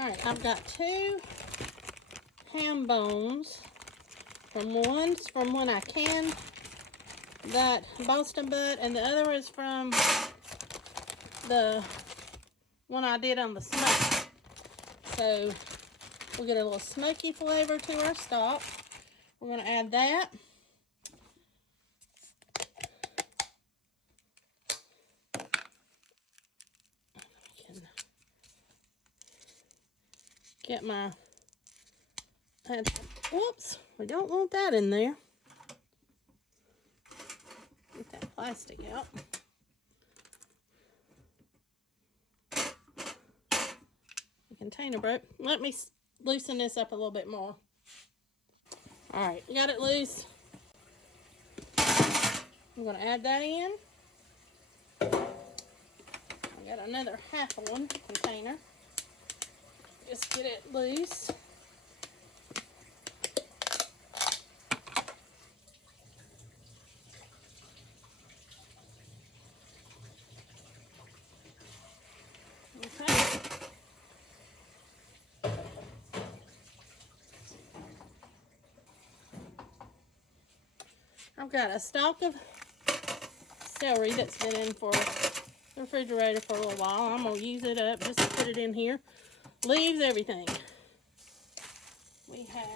Alright, I've got 2 ham bones. One's from when I canned that Boston butt, and the other is from the one I did on the smoke. So we'll get a little smoky flavor to our stock. We're going to add that. I can get my, whoops, we don't want that in there. Get that plastic out. The container broke. Let me loosen this up a little bit more. Alright, got it loose. I'm going to add that in. I got another half of one container. Just get it loose. Okay. I've got a stalk of celery that's been in for the refrigerator for a little while. I'm going to use it up just to put it in here. Leaves, everything. We have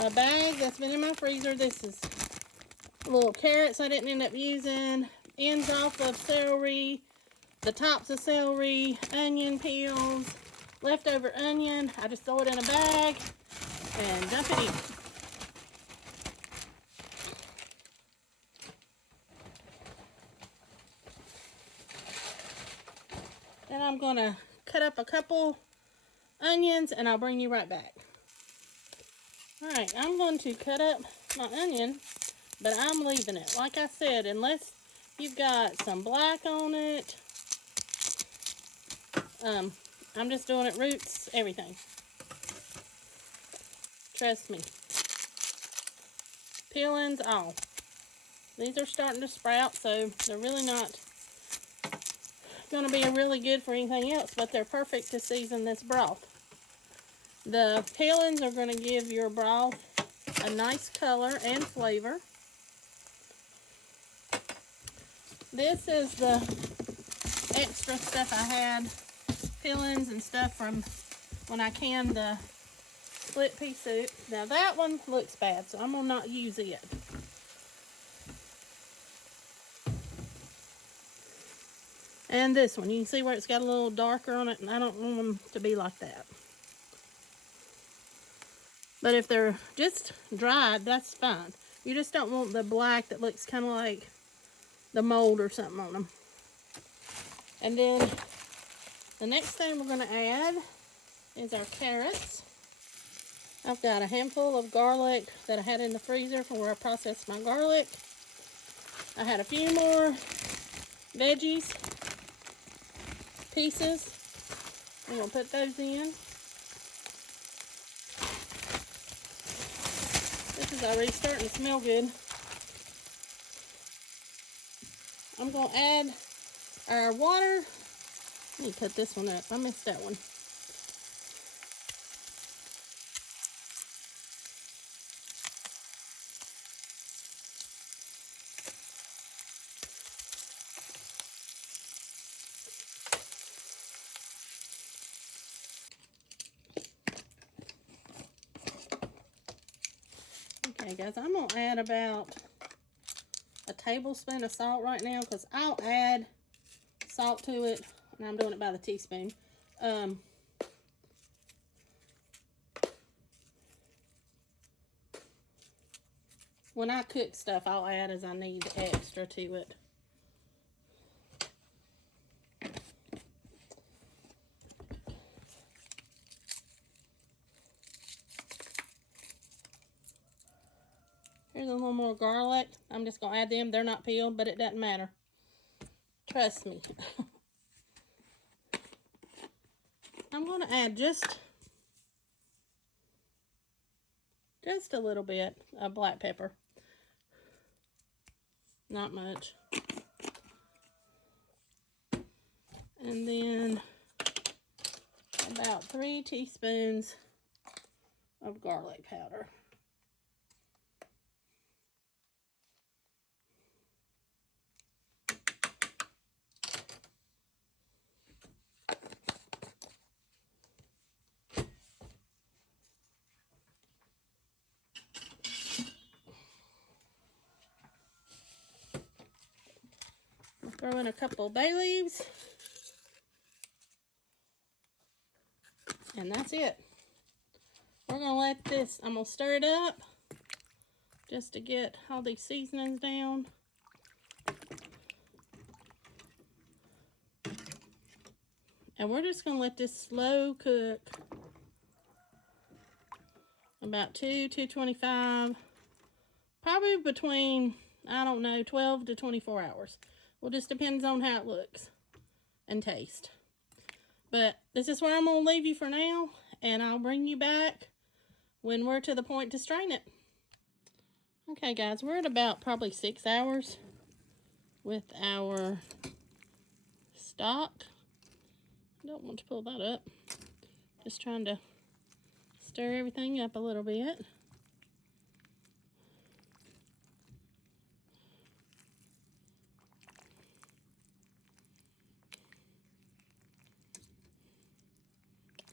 a bag that's been in my freezer. This is little carrots I didn't end up using. Ends off of celery. The tops of celery. Onion peels. Leftover onion. I just throw it in a bag and dump it in. Then I'm going to cut up a couple onions and I'll bring you right back. Alright, I'm going to cut up my onion, but I'm leaving it. Like I said, unless you've got some black on it, I'm just doing it roots, everything. Trust me. Peelings, all. These are starting to sprout, so they're really not going to be really good for anything else, but they're perfect to season this broth. The peelings are going to give your broth a nice color and flavor. This is the extra stuff I had, peelings and stuff from when I canned the split pea soup. Now that one looks bad, so I'm going to not use it. And this one, you can see where it's got a little darker on it, and I don't want them to be like that. But if they're just dried, that's fine. You just don't want the black that looks kind of like the mold or something on them. And then the next thing we're going to add is our carrots. I've got a handful of garlic that I had in the freezer from where I processed my garlic. I had a few more veggies, pieces. I'm going to put those in. This is already starting to smell good. I'm going to add our water. Let me put this one up. I missed that one. Okay guys, I'm going to add about a tablespoon of salt right now because I'll add salt to it, and I'm doing it by the teaspoon. When I cook stuff, I'll add as I need extra to it. Here's a little more garlic. I'm just going to add them. They're not peeled, but it doesn't matter. Trust me. I'm going to add just a little bit of black pepper. Not much. And then about 3 teaspoons of garlic powder. Throw in a couple bay leaves. And that's it. We're going to let this, I'm going to stir it up just to get all these seasonings down. And we're just going to let this slow cook about 225, probably between, I don't know, 12 to 24 hours. Well, just depends on how it looks and taste. But this is where I'm going to leave you for now, and I'll bring you back when we're to the point to strain it. Okay, guys, we're at about probably 6 hours with our stock. I don't want to pull that up. Just trying to stir everything up a little bit.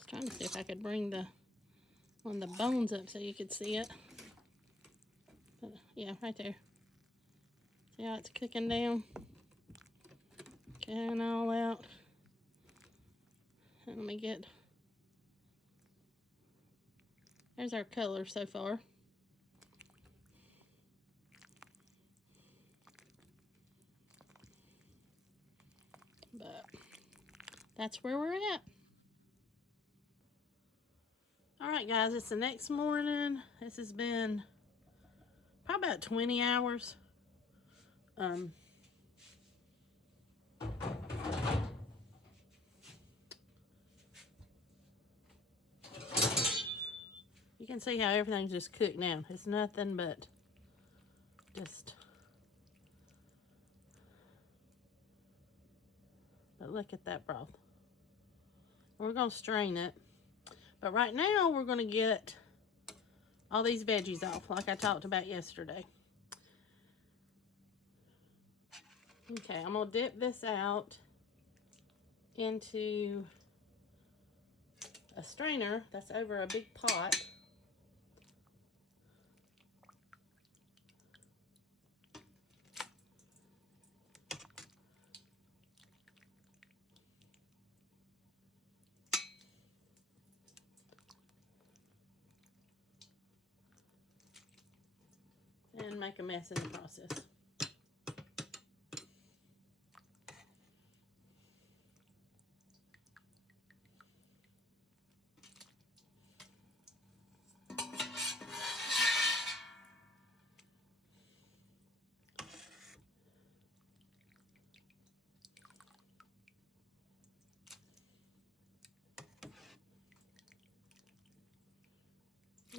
Trying to see if I could bring one of the bones up so you could see it. But yeah, right there. See how it's cooking down? Getting all out. And let me get, there's our color so far. But that's where we're at. Alright guys, it's the next morning. This has been probably about 20 hours. You can see how everything's just cooked now. It's nothing but just, but look at that broth. We're going to strain it. But right now, we're going to get all these veggies off, like I talked about yesterday. Okay, I'm going to dip this out into a strainer that's over a big pot. And make a mess in the process.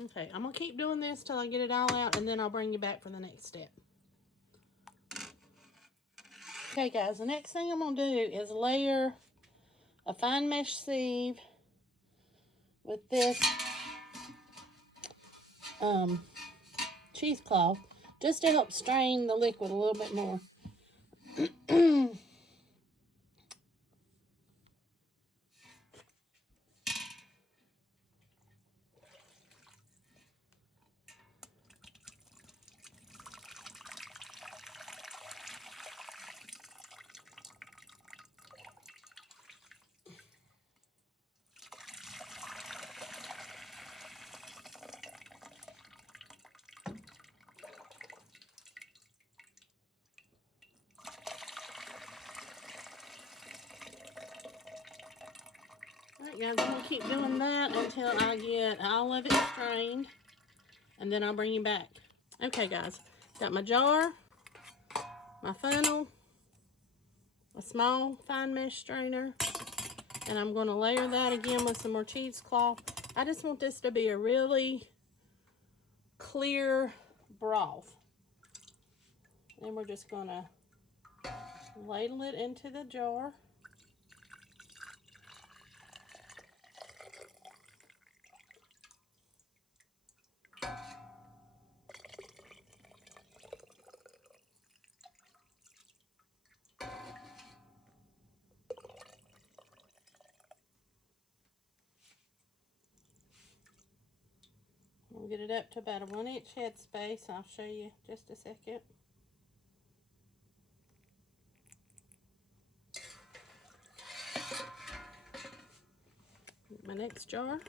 Okay, I'm going to keep doing this till I get it all out, and then I'll bring you back for the next step. Okay guys, the next thing I'm going to do is layer a fine mesh sieve with this cheesecloth just to help strain the liquid a little bit more. Alright guys, I'm going to keep doing that until I get all of it strained, and then I'll bring you back. Okay guys, got my jar, my funnel, a small fine mesh strainer, and I'm going to layer that again with some more cheesecloth. I just want this to be a really clear broth. Then we're just going to ladle it into the jar. We'll get it up to about a 1-inch headspace. I'll show you just a second. My next jar.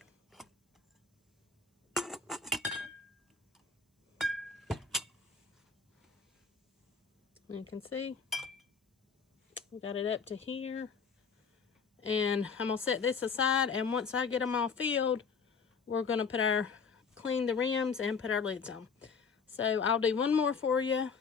And you can see we got it up to here. And I'm gonna set this aside, and once I get them all filled, we're gonna clean the rims and put our lids on. So I'll do one more for you.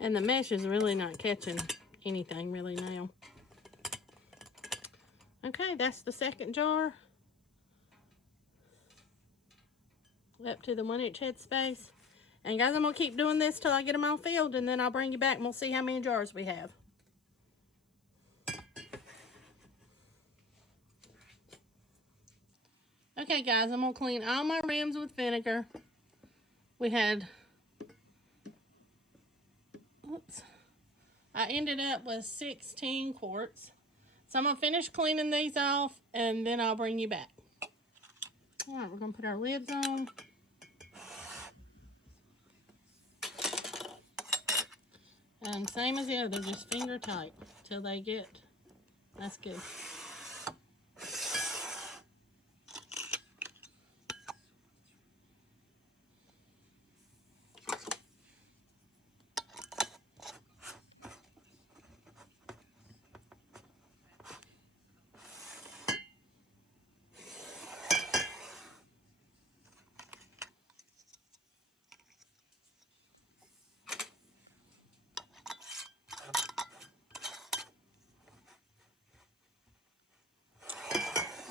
And the mesh is really not catching anything really now. Okay, that's the second jar. Up to the 1-inch headspace. And guys, I'm gonna keep doing this till I get them all filled, and then I'll bring you back and we'll see how many jars we have. Okay guys, I'm gonna clean all my rims with vinegar. We had, oops, I ended up with 16 quarts. So I'm gonna finish cleaning these off, and then I'll bring you back. All right, we're gonna put our lids on. And same as the other, just finger tight till they get, that's good.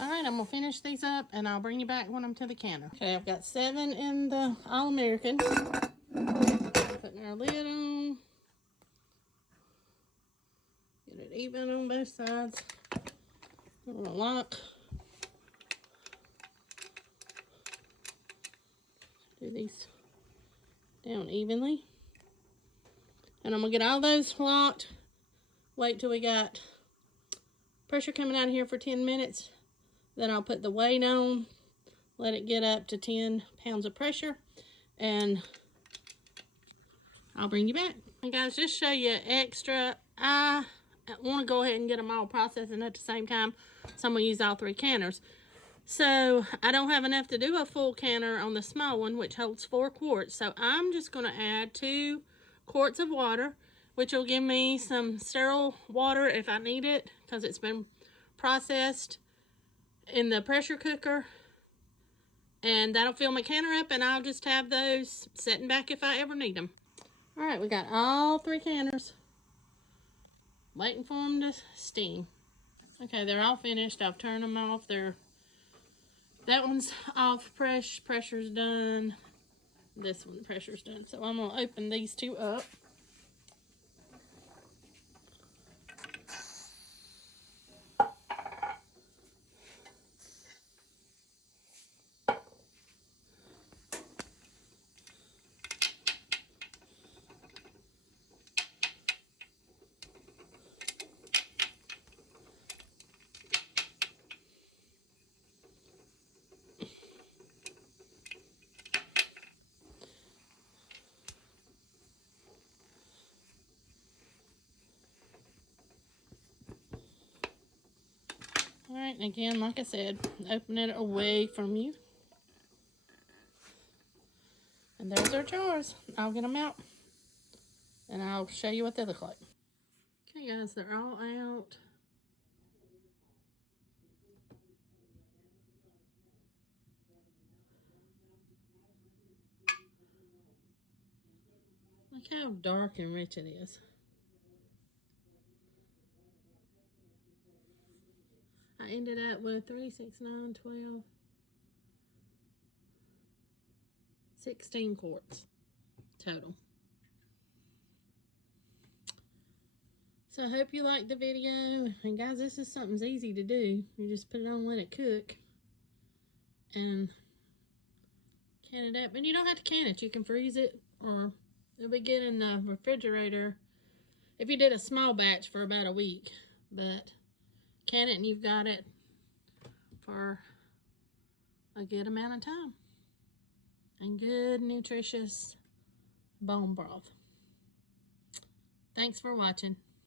Alright, I'm going to finish these up, and I'll bring you back when I'm to the canner. Okay, I've got 7 in the All-American. Putting our lid on. Get it even on both sides. I'm going to lock. Do these down evenly. And I'm going to get all those locked. Wait till we got pressure coming out of here for 10 minutes. Then I'll put the weight on, let it get up to 10 pounds of pressure, and I'll bring you back. And guys, just show you extra, I want to go ahead and get them all processing at the same time, so I'm going to use all 3 canners. So I don't have enough to do a full canner on the small one, which holds 4 quarts. So I'm just going to add 2 quarts of water, which will give me some sterile water if I need it, because it's been processed in the pressure cooker. And that'll fill my canner up, and I'll just have those sitting back if I ever need them. All right, we got all 3 canners waiting for them to steam. Okay, they're all finished. I've turned them off. That one's off. Pressure's done. This one, pressure's done. So I'm gonna open these 2 up. All right, and again, like I said, open it away from you. And there's our jars. I'll get them out, and I'll show you what they look like. Okay, guys, they're all out. Look how dark and rich it is. I ended up with 3, 6, 9, 12, 16 quarts total. So I hope you liked the video. And guys, this is something easy to do. You just put it on, let it cook, and can it up. And you don't have to can it. You can freeze it, or it'll be good in the refrigerator if you did a small batch for about a week. But can it and you've got it for a good amount of time. And good, nutritious bone broth. Thanks for watching.